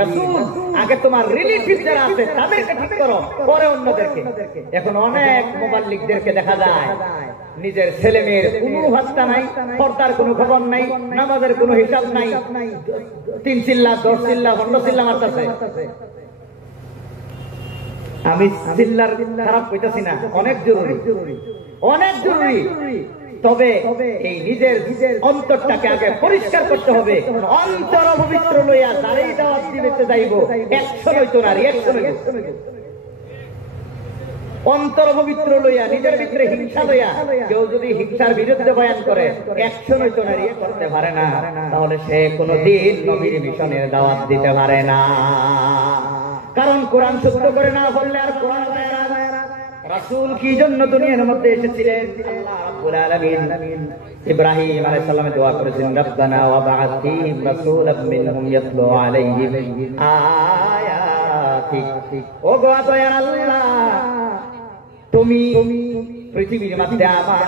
রাসূল আগে তোমার রিলেটিভ যারা আছে তাদেরকে ঠিক করো, পরে অন্যদেরকে। এখন অনেক মুবাল্লিগদেরকে দেখা যায় নিজের ছেলে মেয়ের কোনো ভাস্তা নাই, পর্দার কোনো খবর নাই, নামাজের কোনো হিসাব নাই, 3 চিল্লা 10 চিল্লা 15 চিল্লা মারতেছে। আমি চিল্লার খারাপ কইতাছি না, অনেক জরুরি, অনেক জরুরি। তবে এই নিজের অন্তরটাকে আগে পরিষ্কার করতে হবে। অন্তর পবিত্র লইয়া দাঁড়িয়ে দাওয়াত দিতে যাইব 100 হইতো না, 100 হইব। অন্তর পবিত্র লইয়া নিজের ভিতরে হিংসা লইয়া কেউ যদি হিংসার বিরুদ্ধে বয়ান করে 100 হইতো না, করতে পারে না, তাহলে সে কোনদিন নবীর মিশনের দাওয়াত দিতে পারে না। কারণ কোরআন শুদ্ধ করে না বললে আর কোরআন হয় না। রাসূল কি জন্য দুনিয়ার মধ্যে এসেছিলেন? আল্লাহ রাব্বুল আলামিন ইব্রাহিম আলাইহিস সালাম দোয়া করেছেন, রব্বানা ওয়া বা'আথ ফীহিম রাসূলাম মিনহুম ইয়াতলু আলাইহিম আয়াতিক। ও গো দয়ার আল্লাহ, তুমি পৃথিবীর মধ্যে আমার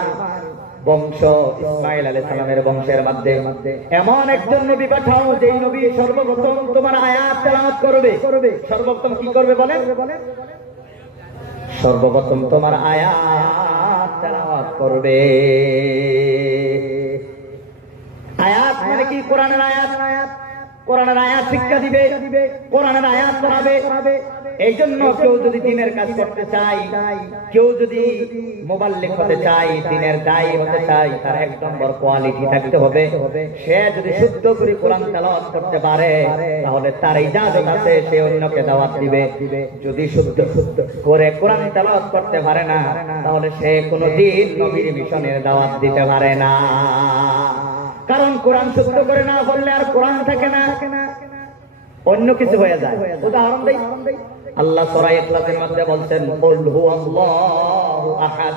বংশ ইসমাঈল আলাইহিস সালামের বংশের মধ্যে এমন একজন নবী পাঠাও যে নবী সর্বপ্রথম তোমার আয়াত তেলাওয়াত করবে। সর্বপ্রথম কি করবে বলেন? সর্বপ্রথম তোমার আয়াত তেলাওয়াত করবে। আয়াত মানে কি? কোরআনের আয়াত। কোরআনের আয়াত শিক্ষা দিবে, কোরআনের আয়াত পড়াবে। এই জন্য কেউ যদি দ্বীনের কাজ করতে চায়, কেউ যদি মুবাল্লিগ হতে চায়, দ্বীনের দায়ী হতে চায়, তার 1 নম্বর কোয়ালিটি থাকতে হবে, সে যদি শুদ্ধ করে কোরআন তেলাওয়াত করতে পারে তাহলে তার ইজাজত আছে, সে অন্যকে দাওয়াত দিবে। যদি শুদ্ধ করে কোরআন তেলাওয়াত করতে পারে না, তাহলে সে কোনদিন নবীর মিশনের দাওয়াত দিতে পারে না। কারণ কোরআন শুদ্ধ করে না বললে আর কোরআন থাকে না, অন্য কিছু হয়ে যায়। উদাহরণ দেই, আল্লাহ সূরা ইখলাসের মধ্যে বলছেন, কুল হুয়াল্লাহু আহাদ।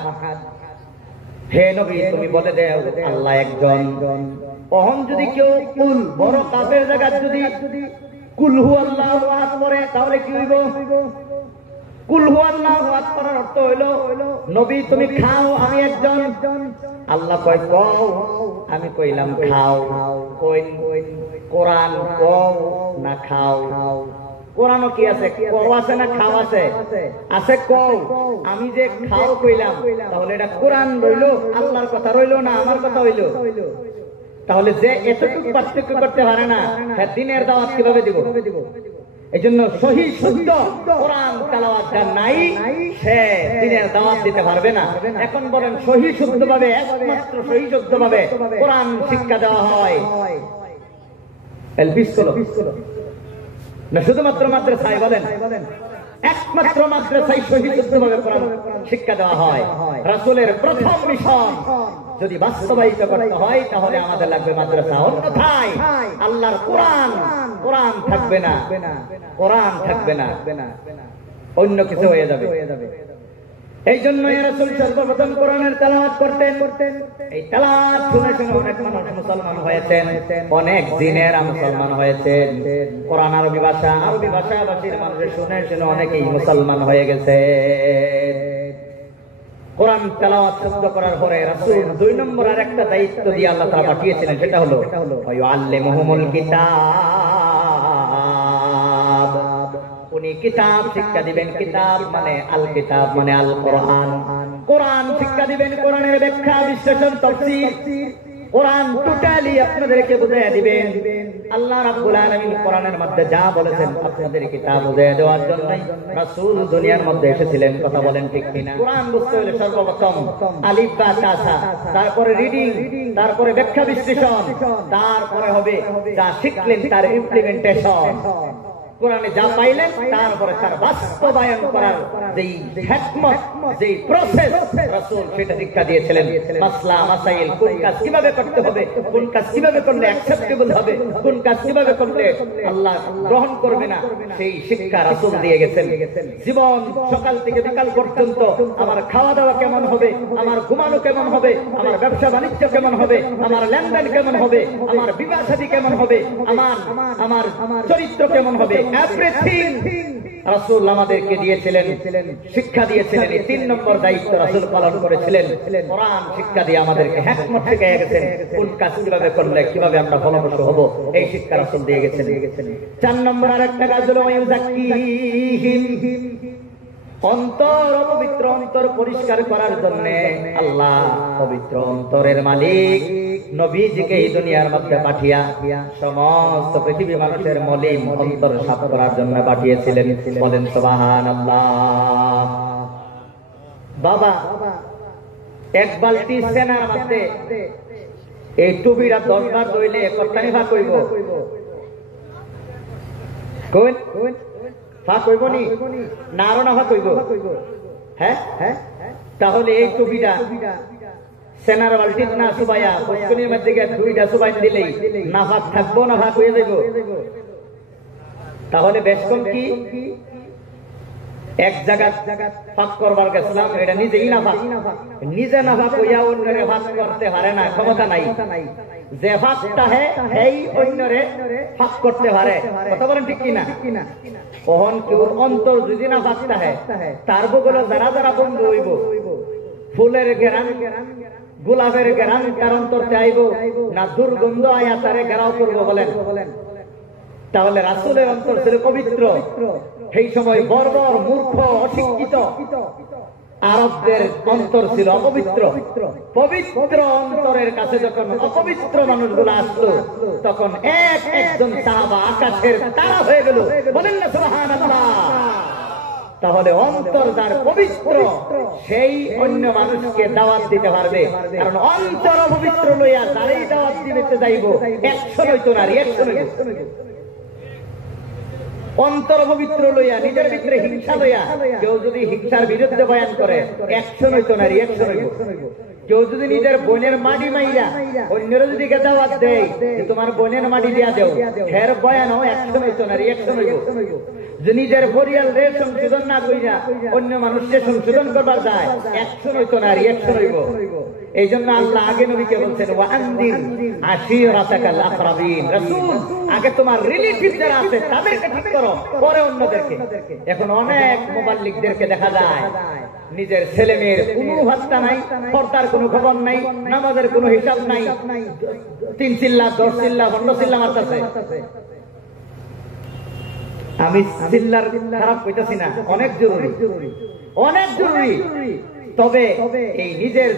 হে নবী তুমি বলে দাও আল্লাহ একজন। ওহন যদি কেউ কুল বড় কাফের জায়গা যদি কুল হুয়াল্লাহু আহাদ পড়ে তাহলে কি হইব? কুল হুয়াল্লাহু আহাদ পড়ার অর্থ হইল নবী তুমি খাও, আমি একজন। আল্লাহ কয় কও, আমি কইলাম খাও। কই কোরআন কও না খাও? কোরআনও কি আছে? কও আছে না খাও আছে? আছে কও। আমি যে খাও কইলাম, তাহলে এটা কোরআন রইল, আল্লাহর কথা রইল না আমার কথা হইল? তাহলে যে এতটুকু পার্থক্য করতে পারে না, হ্যাঁ দ্বীনের দাওয়াত কিভাবে দিব? এই জন্য সহি শুদ্ধ কোরআন তেলাওয়াত যার নাই, সে দ্বীনের দাওয়াত দিতে পারবে না। এখন বলেন সহি শুদ্ধ ভাবে, একমাত্র সহি শুদ্ধ ভাবে কোরআন শিক্ষা দেওয়া হয় এলপি স্কুল না শুধুমাত্র মাদ্রাসায়? বলেন একমাত্র মাদ্রাসায় সহি শুদ্ধ ভাবে কোরআন শিক্ষা দেওয়া হয়। রাসূলের প্রথম মিশন যদি বাস্তবায়িত করতে হয় তাহলে আমাদের লাগবে মাদ্রাসা, অন্যথায় আল্লাহর কোরআন থাকবে না, কোরআন থাকবে না, অন্য কিছু হয়ে যাবে। এই জন্য রাসূল সর্বপ্রথম কোরআনের তেলাওয়াত করতেন। এই তেলাওয়াত শুনে শুনে অনেক মানুষ মুসলমান হয়েছেন, অনেক দিনের মুসলমান হয়েছেন। কোরআন আরবি ভাষাভাষীর মানুষ শুনে শুনে অনেকেই মুসলমান হয়ে গেছে। কোরআন তেলাওয়াত শুদ্ধ করার পরে রাসূল 2 নম্বর আর একটা দায়িত্ব দিয়ে আল্লাহ তাআলা পাঠিয়েছিলেন, সেটা হলো ওয়ায়ুআল্লিমুহুমুল কিতাব। উনি কিতাব শিক্ষা দিবেন। কিতাব মানে আল কিতাব মানে আল কোরআন। কোরআন শিক্ষা দিবেন, কোরআনের ব্যাখ্যা বিশ্লেষণ তাফসীর কোরআন টোটালি আপনাদেরকে বুঝাইয়া দিবেন। আল্লাহ রাব্বুল আলামিন কোরআনের মধ্যে যা বলেছেন আপনাদেরকে তা বুঝাইয়া দেওয়ার জন্যই রাসূল দুনিয়ার মধ্যে এসেছিলেন। কথা বলেন ঠিক কিনা? কোরআন বুঝতে হলে সর্বপ্রথম আলিফ বা তা সা, তারপরে রিডিং, তারপরে ব্যাখ্যা বিশ্লেষণ, তারপরে হবে যা শিখলেন তার ইমপ্লিমেন্টেশন। কোরআনে যা পাইলেন তারপরে তার বাস্তবায়ন করার যেই হিকমত, যেই প্রসেস রাসূল সেটা শিক্ষা দিয়েছিলেন। মাসলা মাসাইল, কোন কাজ কিভাবে করতে হবে, কোন কাজ কিভাবে করলে অ্যাকসেপ্টেবল হবে, কোন কাজ কিভাবে করলে আল্লাহ গ্রহণ করবে না, সেই শিক্ষা রাসূল দিয়ে গেছেন। জীবন সকাল থেকে বিকাল পর্যন্ত আমার খাওয়া দাওয়া কেমন হবে, আমার ঘুমানো কেমন হবে, আমার ব্যবসা বাণিজ্য কেমন হবে, আমার লেনদেন কেমন হবে, আমার বিবাহ শাদী কেমন হবে, আমার চরিত্র কেমন হবে, এভরিথিং রাসূল আমাদেরকে দিয়েছিলেন, শিক্ষা দিয়েছিলেন। এই 3 নম্বর দায়িত্ব রাসূল পালন করেছিলেন। কোরআন শিক্ষা দিয়ে আমাদেরকে হিকমত শিখিয়ে গেছেন, কোন কাজ কিভাবে করলে কিভাবে আমরা ফলপ্রসূ হব, এই শিক্ষা রাসূল দিয়ে গেছেন। 4 নম্বর আরেকটা কাজ হলো ইউযাক্কিহিম, অন্তর অপবিত্র অন্তর পরিষ্কার করার জন্য আল্লাহ পবিত্র অন্তরের মালিক নবীজিকে এই দুনিয়ার মধ্যে পাঠিয়া সমস্ত পৃথিবী মানুষের মলিন অন্তর সাফ করার জন্য পাঠিয়েছিলেন। বলেন সুবহানাল্লাহ। বাবা, এক বালতি সেনার মধ্যে এই টুপিটা 10 বার ধুইলে কতখানি ভাগ হইব? কোন ফাঁক হইব নি? না আরো না ফাঁক হইব? হ্যাঁ, তাহলে এই টুপিটা সেনার বালতির না সুবাইয়া বস্তুনির মধ্যে গিয়ে 2টা সুবাই দিলেই না ফাঁক থাকবো না ফাঁক হয়ে যাইব? তাহলে বেশ কম কি এক জায়গা ফাঁক করবার গেছিলাম, এটা নিজেই না ফাঁক, নিজে না ফাঁক হইয়া অন্যরে ফাঁক করতে পারে না, ক্ষমতা নাই। যে ফাঁকটা এই অন্যরে ফাঁক করতে পারে, কথা বলেন ঠিক কিনা? কখন কেউ অন্তর যদি না ফাঁকটা তার বগলে যারা যারা বন্ধু হইব, ফুলের গেরান গোলাপের গেরান তার অন্তরতে আইব না দুর্গন্ধ আয়া তারে ঘেরাও করবো? বলেন। তাহলে রাসূলের অন্তর ছিল পবিত্র। সেই সময় বর্বর মূর্খ অশিক্ষিত আরবদের অন্তর ছিল অপবিত্র। পবিত্র অন্তরের কাছে যখন অপবিত্র মানুষগুলো আসলো, তখন একজন সাহাবা আকাশের তারা হয়ে গেল। বলেন না সুবহানাল্লাহ। তাহলে অন্তর যার পবিত্র, সেই অন্য মানুষকে দাওয়াত দিতে পারবে। কারণ অন্তর অপবিত্র লইয়া যারাই দাওয়াত দিতে যাইব 100 হইতো না, 100 হইব। অন্তর পবিত্র লইয়া নিজের ভিতরে হিংসা লইয়া কেউ যদি হিংসার বিরুদ্ধে বয়ান করে 100 হইতো না, 100 হইব। কেউ যদি নিজের বোনের মাটি মাইরা অন্যরা যদি দাওয়াত দেয় তোমার বোনের মাটি দিয়া দেও, হের বয়ান 100 হইতো না, 100 হইব। যে নিজের পরিয়ালরে সংশোধন না কইরা অন্য মানুষকে সংশোধন করবার যায় 100 হইতো না, 100 হইব। এই জন্য আল্লাহ আগে নবীকে বলছেন ওয়াআনদির আশীরাতাকাল আকরাবিন, রাসূল আগে তোমার রিলেটিভ যারা আছে তাদেরকে ঠিক করো, পরে অন্যদেরকে। এখন অনেক মুবাল্লিগদেরকে দেখা যায় নিজের ছেলে মেয়ের কোনো ভাত্তা নাই, পর্দার কোনো খবর নাই, নামাজের কোনো হিসাব নাই, 3 চিল্লা 10 চিল্লা 15 চিল্লা মারতেছে। আমি চিল্লার খারাপ কইতাছি না, অনেক জরুরি, অনেক জরুরি। তবে এই নিজের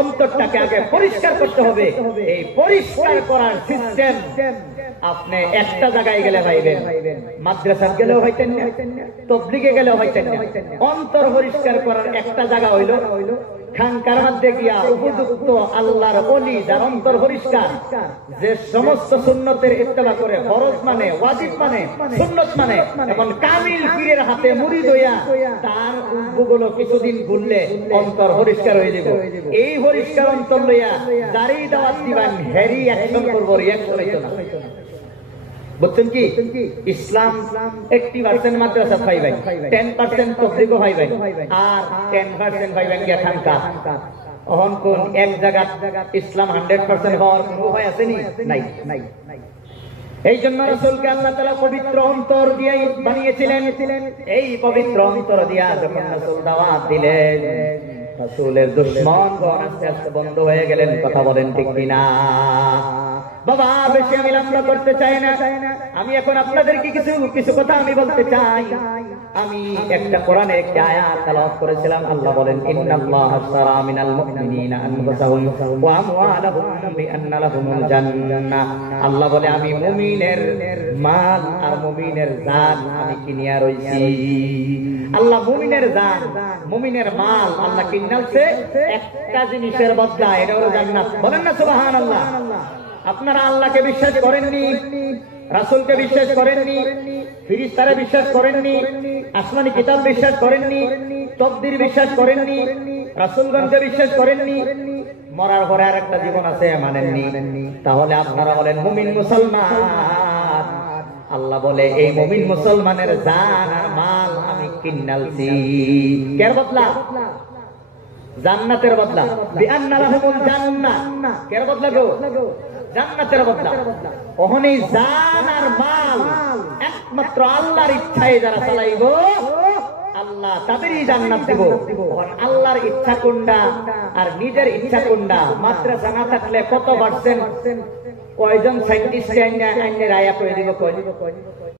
অন্তরটাকে আগে পরিষ্কার করতে হবে। এই পরিষ্কার করার সিস্টেম আপনি একটা জায়গায় গেলে পাইবেন, মাদ্রাসা গেলেও হইতেন না, তাবলীগে গেলেও হইতেন না। অন্তর পরিষ্কার করার একটা জায়গা হইল খানকার মধ্যে গিয়া উপযুক্ত আল্লাহর ওলি যার অন্তর পরিষ্কার, যে সমস্ত সুন্নতের ইত্তেবা করে, ফরজ মানে, ওয়াজিব মানে, সুন্নত মানে, এবং কামিল পীরের হাতে মুরিদ হইয়া তার গুলো কিছুদিন ঘুরলে অন্তর পরিষ্কার হয়ে যাবে। এই পরিষ্কার অন্তর লইয়া যারই দাওয়াত দিবেন হেরি অ্যাকশন করবো, রিঅ্যাকশন হইতো না। বুঝছেন কি? ইসলাম 80% মাদ্রাসা পাইবেন, 10% তাবলীগ পাইবেন, আর 10% পাইবেন গিয়া খানকা। অহন কোন এক জায়গা ইসলাম 100% হওয়ার কোনো উপায় আছে নি? নাই। এই জন্য রাসূলকে আল্লাহ তাআলা পবিত্র অন্তর দিয়ে বানিয়েছিলেন। এই পবিত্র অন্তর দিয়া যখন রাসূল দাওয়াত দিলেন, রাসূলের দুশমনগণ আস্তে আস্তে বন্ধ হয়ে গেলেন। কথা বলেন ঠিক কিনা? বাবা, বেশি আমি লম্বা করতে চাই না। আমি এখন আপনাদেরকে কিছু কথা আমি বলতে চাই। আমি একটা কোরআনের একটা আয়াত তেলাওয়াত করেছিলাম। আল্লাহ বলেন ইন্নাল্লাহা আশতারা মিনাল মুমিনিনা আনফুসাহুম ওয়া আমওয়ালাহুম বিআন্না লাহুমুল জান্নাহ। আল্লাহ বলে আমি মুমিনের মাল আর মুমিনের জান আমি কিনিয়া রইছি। আল্লাহ মুমিনের জান, মুমিনের মাল আল্লাহ কিনালছে একটা জিনিসের বদলা, এটা হলো জান্নাত। বলেন না সুবহানাল্লাহ। আপনারা আল্লাহকে বিশ্বাস করেননি, রাসূলকে বিশ্বাস করেননি, ফেরেশতারে বিশ্বাস করেননি, আসমানি কিতাব বিশ্বাস করেননি, তকদীর বিশ্বাস করেননি, রাসূলগণকে বিশ্বাস করেননি, মরার পরে আর একটা জীবন আছে মানেননি। তাহলে আপনারা বলেন মুমিন মুসলমান। আল্লাহ বলে এই মুমিন মুসলমানের জান আর মাল আমি কিনালছি। কের বদলা? জান্নাতের বদলা। বিআন্না লাহুমুল জান্নাহ। কের বদলা গো? জান্নাতের বদলা। ওহনি জান আর মাল একমাত্র আল্লাহর ইচ্ছায় যারা চালাইব আল্লাহ তাদেরই জান্নাত দিব। আল্লাহর ইচ্ছা কোনটা আর নিজের ইচ্ছা কোনটা? মাদ্রাসা না থাকলে কত পার্সেন্ট কয়জন সাইন্টিস্ট আইনে রায়া করে দিব?